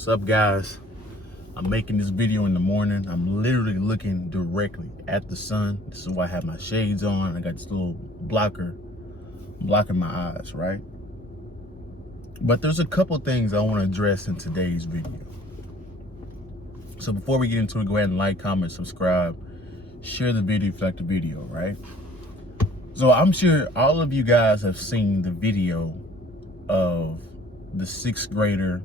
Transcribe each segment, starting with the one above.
What's up, guys? I'm making this video in the morning. I'm literally looking directly at the sun. This is why I have my shades on. I got this little blocker blocking my eyes, right? But there's a couple things I want to address in today's video. So before we get into it, go ahead and like, comment, subscribe, share the video if you like the video, right? So I'm sure all of you guys have seen the video of the 6th grader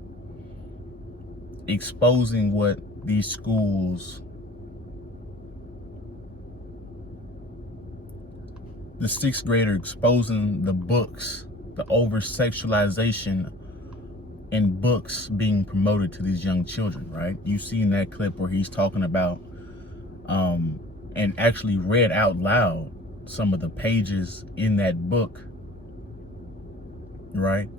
exposing what these schools, the 6th grader exposing the books, the over-sexualization in books being promoted to these young children, right? You've seen that clip where he's talking about and actually read out loud some of the pages in that book, right?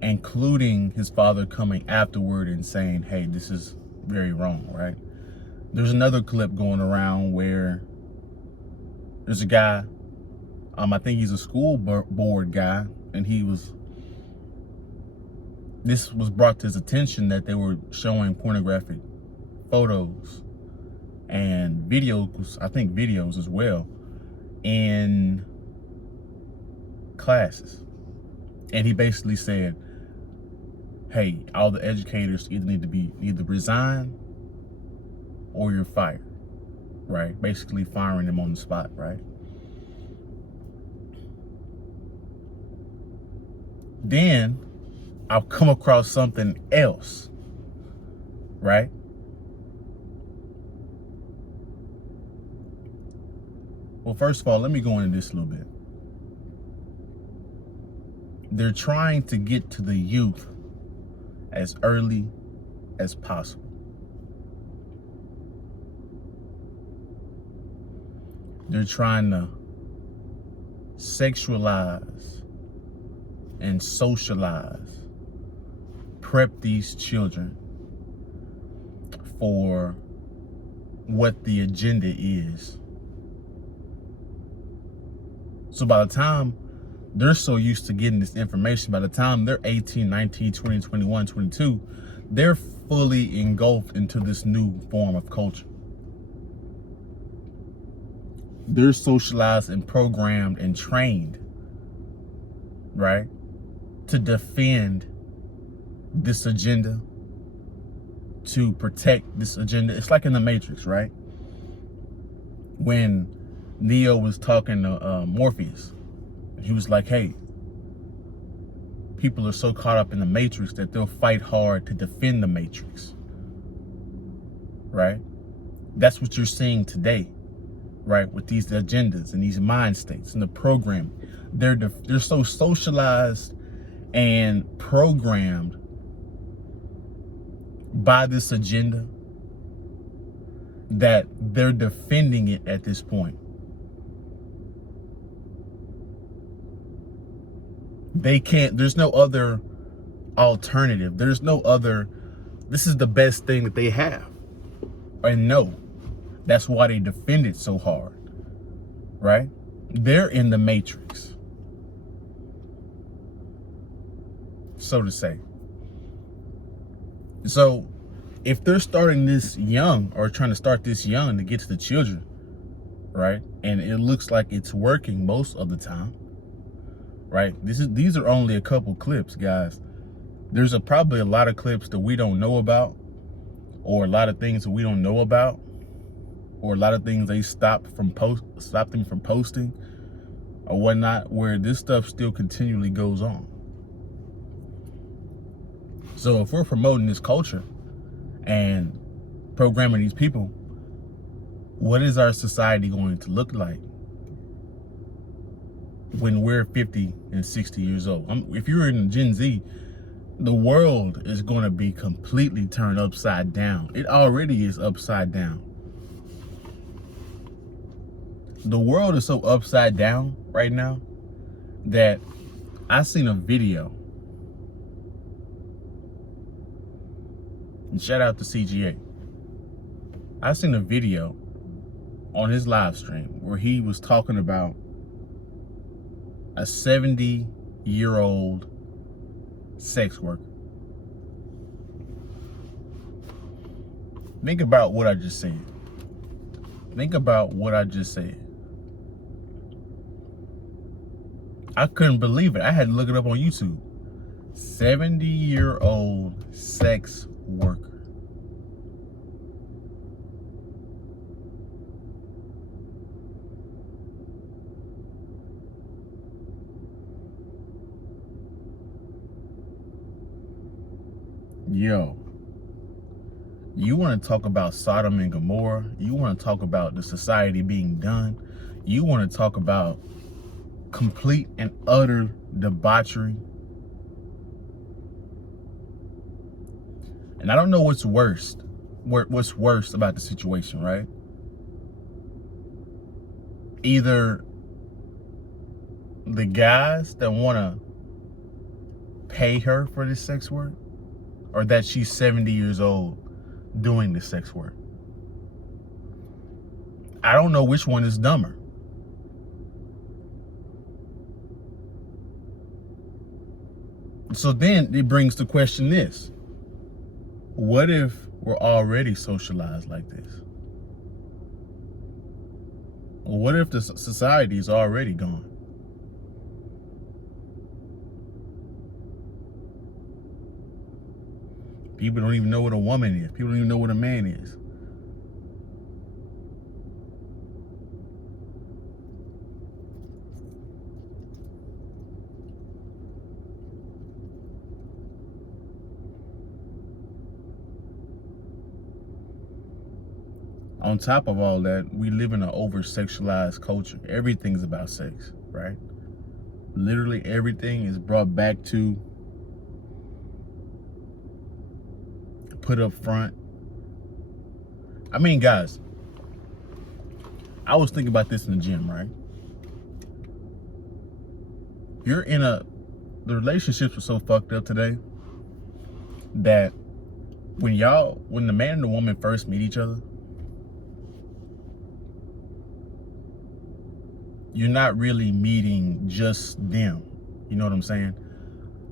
Including his father coming afterward and saying, hey, this is very wrong, right? There's another clip going around where there's a guy, I think he's a school board guy, and this was brought to his attention that they were showing pornographic photos and videos, I think videos as well, in classes. And he basically said, hey, all the educators either need to resign or you're fired, right? Basically firing them on the spot, right? Then I'll come across something else, right? Well, first of all, let me go into this a little bit. They're trying to get to the youth as early as possible. They're trying to sexualize and socialize, prep these children for what the agenda is. So by the time they're so used to getting this information, by the time they're 18, 19, 20, 21, 22, they're fully engulfed into this new form of culture. They're socialized and programmed and trained, right, to defend this agenda, to protect this agenda. It's like in the Matrix, right? When Neo was talking to Morpheus, he was like, hey, people are so caught up in the Matrix that they'll fight hard to defend the Matrix, right? That's what you're seeing today, right? With these agendas and these mind states and the programming. They're so socialized and programmed by this agenda that they're defending it at this point. They can't, there's no other alternative. There's no other, this is the best thing that they have. And no, that's why they defend it so hard, right? They're in the Matrix, so to say. So if they're starting this young, or trying to start this young to get to the children, right? And it looks like it's working most of the time, right? These are only a couple clips, guys. There's probably a lot of clips that we don't know about, or a lot of things that we don't know about, or a lot of things they stop them from posting or whatnot, where this stuff still continually goes on. So if we're promoting this culture and programming these people, what is our society going to look like when we're 50 and 60 years old? If you're in Gen Z, the world is going to be completely turned upside down. It already is upside down. The world is so upside down right now that I seen a video, and shout out to CGA. I seen a video on his live stream where he was talking about a 70-year-old sex worker. Think about what I just said. Think about what I just said. I couldn't believe it. I had to look it up on YouTube. 70-year-old sex worker. Yo, you want to talk about Sodom and Gomorrah? You want to talk about the society being done? You want to talk about complete and utter debauchery? And I don't know what's worse about the situation, right? Either the guys that want to pay her for this sex work, or that she's 70 years old doing the sex work. I don't know which one is dumber. So then it brings to question this. What if we're already socialized like this? What if the society is already gone? People don't even know what a woman is. People don't even know what a man is. On top of all that, we live in an over-sexualized culture. Everything's about sex, right? Literally everything is brought back to, put up front. I mean, guys, I was thinking about this in the gym, right? The relationships are so fucked up today that when the man and the woman first meet each other, you're not really meeting just them. You know what I'm saying?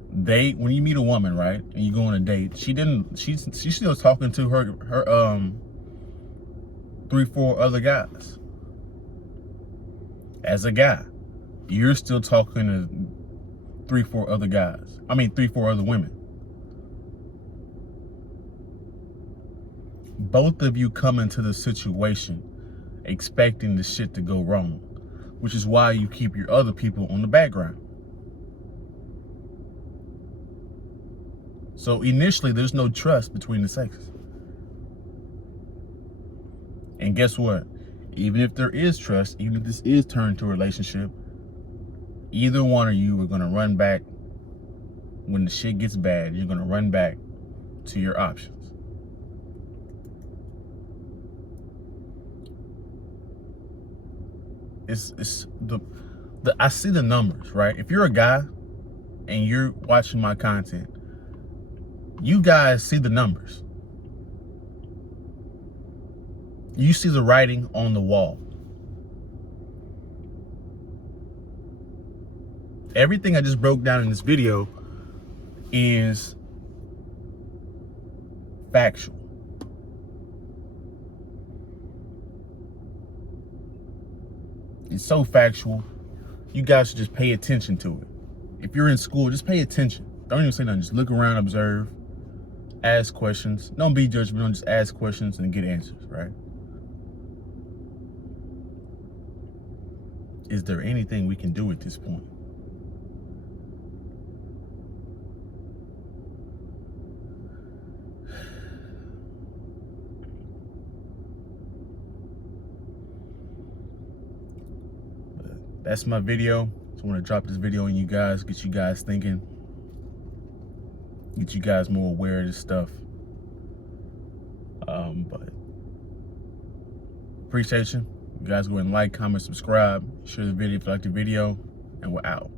When you meet a woman, right, and you go on a date, she's still talking to her 3-4 other guys. As a guy, you're still talking to 3-4 other guys. I mean, 3-4 other women. Both of you come into the situation expecting the shit to go wrong, which is why you keep your other people on the background. So initially, there's no trust between the sexes. And guess what? Even if there is trust, even if this is turned to a relationship, either one of you are going to run back. When the shit gets bad, you're going to run back to your options. I see the numbers, right? If you're a guy and you're watching my content, you guys see the numbers. You see the writing on the wall. Everything I just broke down in this video is factual. It's so factual, you guys should just pay attention to it. If you're in school, just pay attention. Don't even say nothing. Just look around, observe, ask questions. Don't be judgmental, just ask questions and get answers, right? Is there anything we can do at this point? That's my video. So I want to drop this video on you guys, get you guys thinking, get you guys more aware of this stuff. But appreciate you. You guys go ahead and like, comment, subscribe, share the video if you like the video, and we're out.